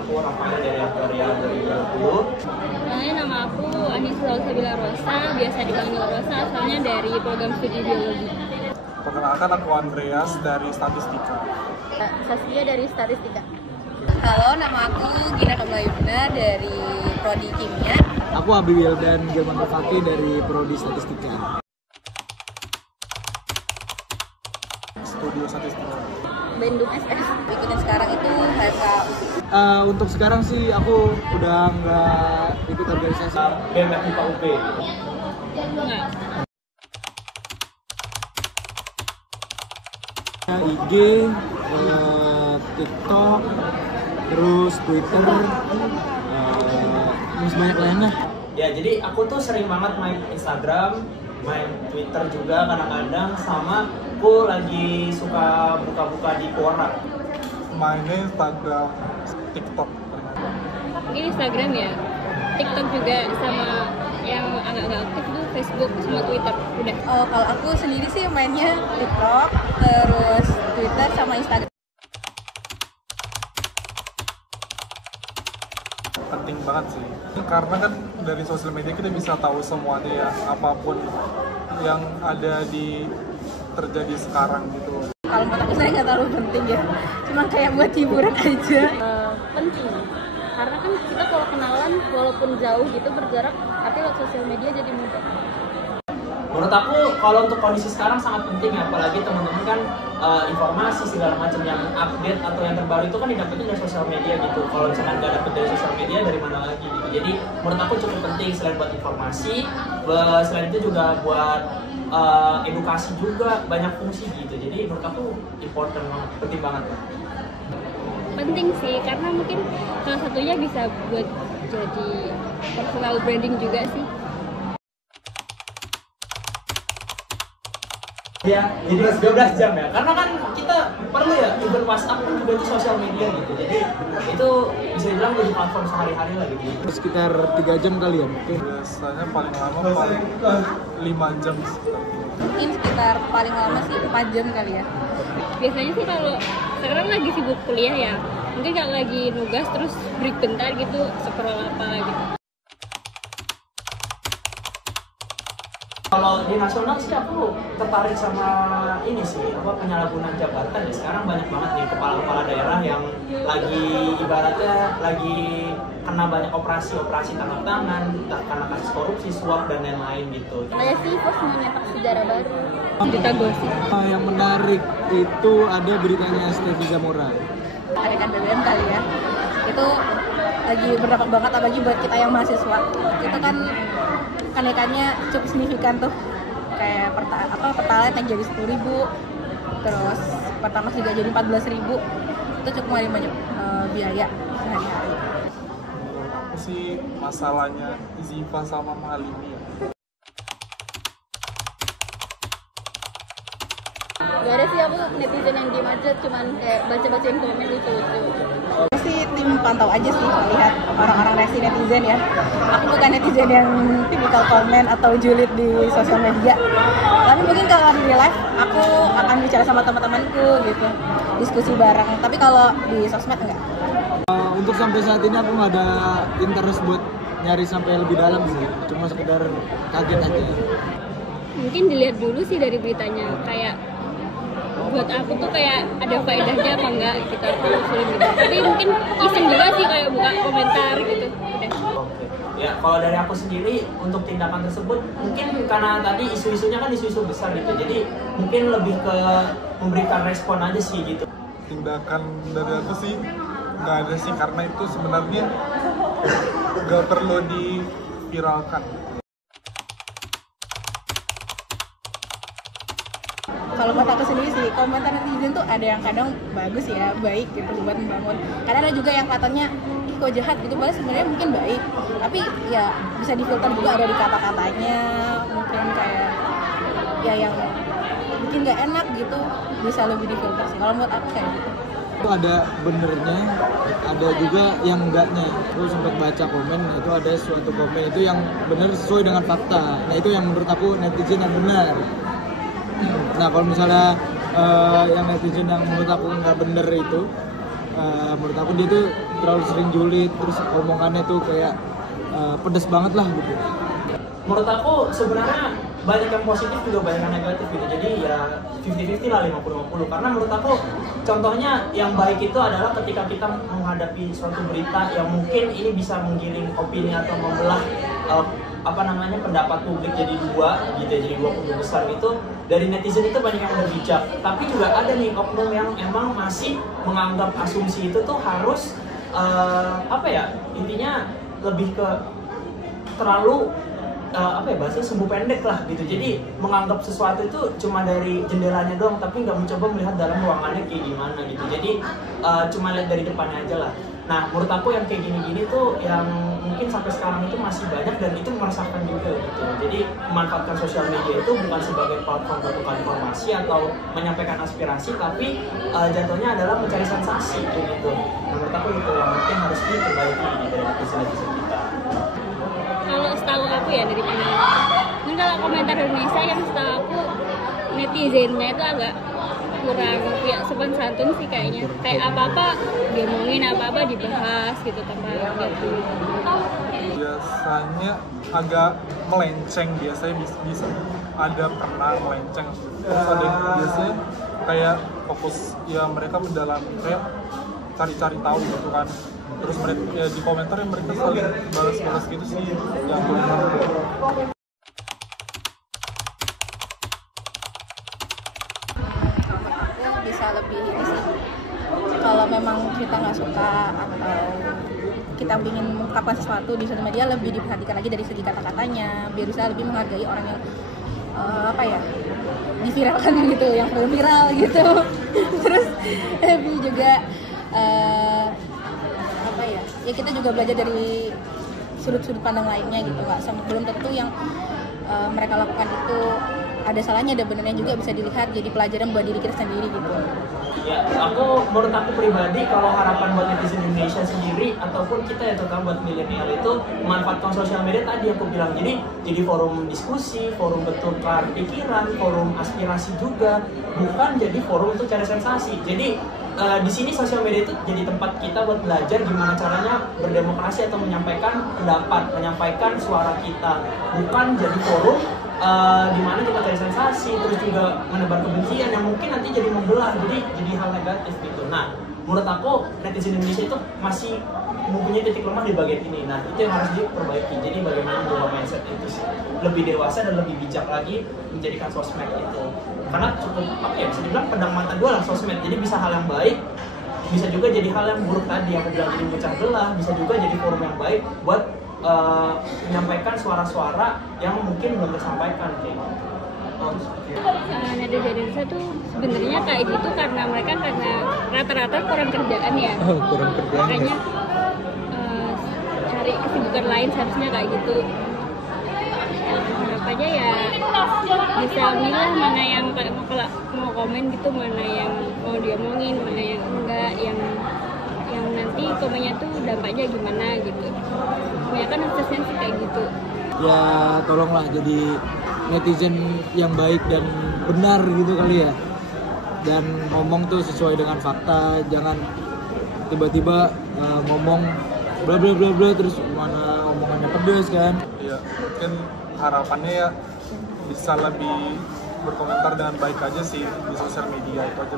aku Rafael dari Aktoria 2020. Nama aku Anissa Salsabila Rosa, biasa dipanggil Rosa, asalnya dari program studi biologi. Perkenalkan, aku Andreas dari Statistika. Saskia dari Statistika. Halo, nama aku Gina Kamlayuna dari Prodi Kimia. Aku Abi Wildan Gilman Rafati dari Prodi Statistika. Studio Statistika. Bandung SS. Ikutin sekarang itu HFK. Untuk sekarang sih aku udah nggak ikut organisasi. BMF IPA UB. Enggak. IG, TikTok, terus Twitter, masih banyak lainnya. Ya, jadi aku tuh sering banget main Instagram, main Twitter juga kadang-kadang, sama aku lagi suka buka-buka di Quora. Mainnya Instagram, TikTok. Mungkin Instagram ya, TikTok juga, sama yang agak-agak aktif tuh Facebook sama Twitter. Udah. Kalau aku sendiri sih mainnya TikTok, terus Twitter sama Instagram. Penting banget sih. Karena kan dari sosial media kita bisa tahu semuanya ya, apapun yang ada terjadi sekarang gitu. Kalau menurut aku saya nggak terlalu penting ya, cuma kayak buat hiburan aja. Penting, karena kan kita kalau kenalan walaupun jauh gitu berjarak, tapi lewat sosial media jadi mudah. Menurut aku kalau untuk kondisi sekarang sangat penting ya, apalagi teman-teman kan informasi segala macam yang update atau yang terbaru itu kan didapetin dari sosial media gitu. Kalau misalkan nggak dapet dari sosial media, dari mana lagi gitu. Jadi menurut aku cukup penting selain buat informasi, selain itu juga buat edukasi juga, banyak fungsi gitu. Jadi menurut aku important banget, penting banget ya. Penting sih, karena mungkin salah satunya bisa buat jadi personal branding juga sih. Ya, jadi 12 jam ya. Karena kan kita perlu ya, even WhatsApp pun juga itu sosial media gitu. Jadi itu bisa dibilang jadi platform sehari-hari lah gitu. Sekitar 3 jam kali ya mungkin. Biasanya paling lama paling 5 jam. Mungkin sekitar paling lama sih 4 jam kali ya. Biasanya sih kalau sekarang lagi sibuk kuliah ya, mungkin kalau lagi nugas terus break bentar gitu, scroll apa gitu. Kalau di nasional sih aku tertarik sama ini sih, penyalahgunaan jabatan ya. Sekarang banyak banget nih kepala-kepala daerah yang lagi ibaratnya lagi kena banyak operasi tangkap tangan karena kasus korupsi, suap dan lain-lain gitu. Saya sih Pos mau nyetak sejarah baru. Cerita gosip. Yang menarik itu ada beritanya Stevi Zamora. Kenaikan BBM kali ya. Itu lagi berdampak banget, apalagi buat kita yang mahasiswa. Itu kan kenaikannya cukup signifikan tuh, kayak pertalite yang jadi 10.000, terus Pertamax juga jadi 14.000. Itu cukup ngeluarin banyak biaya sehari-hari. Menurut aku sih masalahnya Ziva sama Malini. Gak ada sih, aku netizen yang diem aja, cuman kayak baca-bacain komen lucu-lucu. Aku sih tim pantau aja sih, lihat orang-orang reaksi netizen ya. Aku bukan netizen yang tipikal komen atau julid di sosial media. Tapi mungkin kalau di live, aku akan bicara sama teman-temanku gitu, diskusi bareng. Tapi kalau di sosmed enggak. Untuk sampai saat ini aku nggak ada interest buat nyari sampai lebih dalam sih, cuma sekedar kaget aja. Mungkin dilihat dulu sih dari beritanya, kayak buat aku tuh kayak ada faedahnya apa enggak kita telusurin gitu. Tapi mungkin iseng juga sih kayak buka komentar gitu. Udah. Oke. Ya, kalau dari aku sendiri untuk tindakan tersebut mungkin karena tadi isu-isunya kan isu-isu besar gitu. Jadi mungkin lebih ke memberikan respon aja sih gitu. Tindakan dari aku sih nggak ada sih, karena itu sebenarnya nggak perlu diviralkan. Kalau buat aku sendiri sih, komentar netizen tuh ada yang kadang bagus ya, baik gitu buat membangun. Kadang ada juga yang katanya, ih kok jahat gitu, padahal sebenarnya mungkin baik. Tapi ya bisa difilter juga, ada di kata-katanya, mungkin kayak ya yang mungkin nggak enak gitu, bisa lebih difilter sih. Kalau menurut aku kayak gitu. Itu ada benernya, ada juga yang enggaknya. Aku sempat baca komen, itu ada suatu komen itu yang benar sesuai dengan fakta. Nah itu yang menurut aku netizen yang benar. Nah kalau misalnya yang netizen yang menurut aku nggak bener itu, menurut aku dia tuh terlalu sering julid, terus omongannya tuh kayak pedes banget lah gitu. Menurut aku sebenarnya banyak yang positif juga banyak yang negatif gitu, jadi ya 50-50 lah, 50-50. Karena menurut aku contohnya yang baik itu adalah ketika kita menghadapi suatu berita yang mungkin ini bisa menggiring opini atau membelah pendapat publik jadi dua gitu, jadi dua kubu besar gitu. Dari netizen itu banyak yang berbijak, tapi juga ada nih oknum yang emang masih menganggap asumsi itu tuh harus intinya lebih ke terlalu bahasanya sumbu pendek lah gitu. Jadi menganggap sesuatu itu cuma dari jendelanya doang, tapi nggak mencoba melihat dalam ruangannya kayak gimana gitu. Jadi cuma lihat dari depannya aja lah. Nah, menurut aku yang kayak gini-gini tuh yang mungkin sampai sekarang itu masih banyak dan itu meresahkan juga gitu. Jadi memanfaatkan sosial media itu bukan sebagai platform bertukar informasi atau menyampaikan aspirasi, tapi jatuhnya adalah mencari sensasi gitu. Menurut aku itu yang mungkin harus diperbaiki dari netizen-netizen kita. Kalau setahu aku ya dari pandangan, mungkin kalau komentar Indonesia yang setahu aku netizennya itu agak kurang ya sopan santun sih kayaknya. Kayak apa-apa diomongin, apa-apa dibahas gitu tanpa gitu. Biasanya agak melenceng, biasanya bisa ada pernah melenceng. Terus ada biasanya kayak fokus ya mereka mendalami, kayak cari-cari tahu gitu kan. Terus mereka ya di komentar yang mereka saling balas-balas gitu sih yang bisa lebih ini sih. Kalau memang kita nggak suka atau kita ingin mengungkapkan sesuatu di sosial media, lebih diperhatikan lagi dari segi kata-katanya, biar bisa lebih menghargai orang yang diviralkan gitu, yang viral gitu. Terus lebih juga ya kita juga belajar dari sudut-sudut pandang lainnya gitu, nggak belum tentu yang mereka lakukan itu ada salahnya, ada benernya juga, bisa dilihat jadi pelajaran buat diri kita sendiri gitu. Ya, menurut aku pribadi kalau harapan buat netizen Indonesia sendiri ataupun kita ya terutama buat milenial itu memanfaatkan sosial media tadi aku bilang, jadi forum diskusi, forum bertukar pikiran, forum aspirasi juga, bukan jadi forum untuk cari sensasi. Jadi di sini sosial media itu jadi tempat kita buat belajar gimana caranya berdemokrasi atau menyampaikan pendapat, menyampaikan suara kita, bukan jadi forum di mana kita cari sensasi, terus juga menebar kebencian yang mungkin nanti jadi membelah, jadi hal negatif gitu. Nah, menurut aku netizen Indonesia itu masih mempunyai titik lemah di bagian ini. Nah, itu yang harus diperbaiki. Jadi bagaimana merubah mindset itu sih, lebih dewasa dan lebih bijak lagi menjadikan sosmed itu. Karena cukup bisa dibilang pedang mata dua lah sosmed. Jadi bisa hal yang baik, bisa juga jadi hal yang buruk tadi yang aku bilang, jadi memecah belah, bisa juga jadi forum yang baik buat menyampaikan suara-suara yang mungkin belum tersampaikan kayak gitu. Netizen Indonesia tuh sebenarnya kayak gitu karena rata-rata kurang kerjaan ya. Kurang kerjaan. Makanya cari kesibukan lain seharusnya kayak gitu. Harapannya ya bisa milah mana yang mau komen gitu, mana yang mau diomongin, mana yang enggak, yang nanti komennya tuh dampaknya gimana gitu. Kebanyakan aksesnya sih kayak gitu. Ya tolonglah jadi netizen yang baik dan benar gitu kali ya, dan ngomong tuh sesuai dengan fakta, jangan tiba-tiba ngomong bla bla bla bla terus mana omongannya pedes kan. Ya mungkin harapannya ya bisa lebih berkomentar dengan baik aja sih di sosial media, itu aja.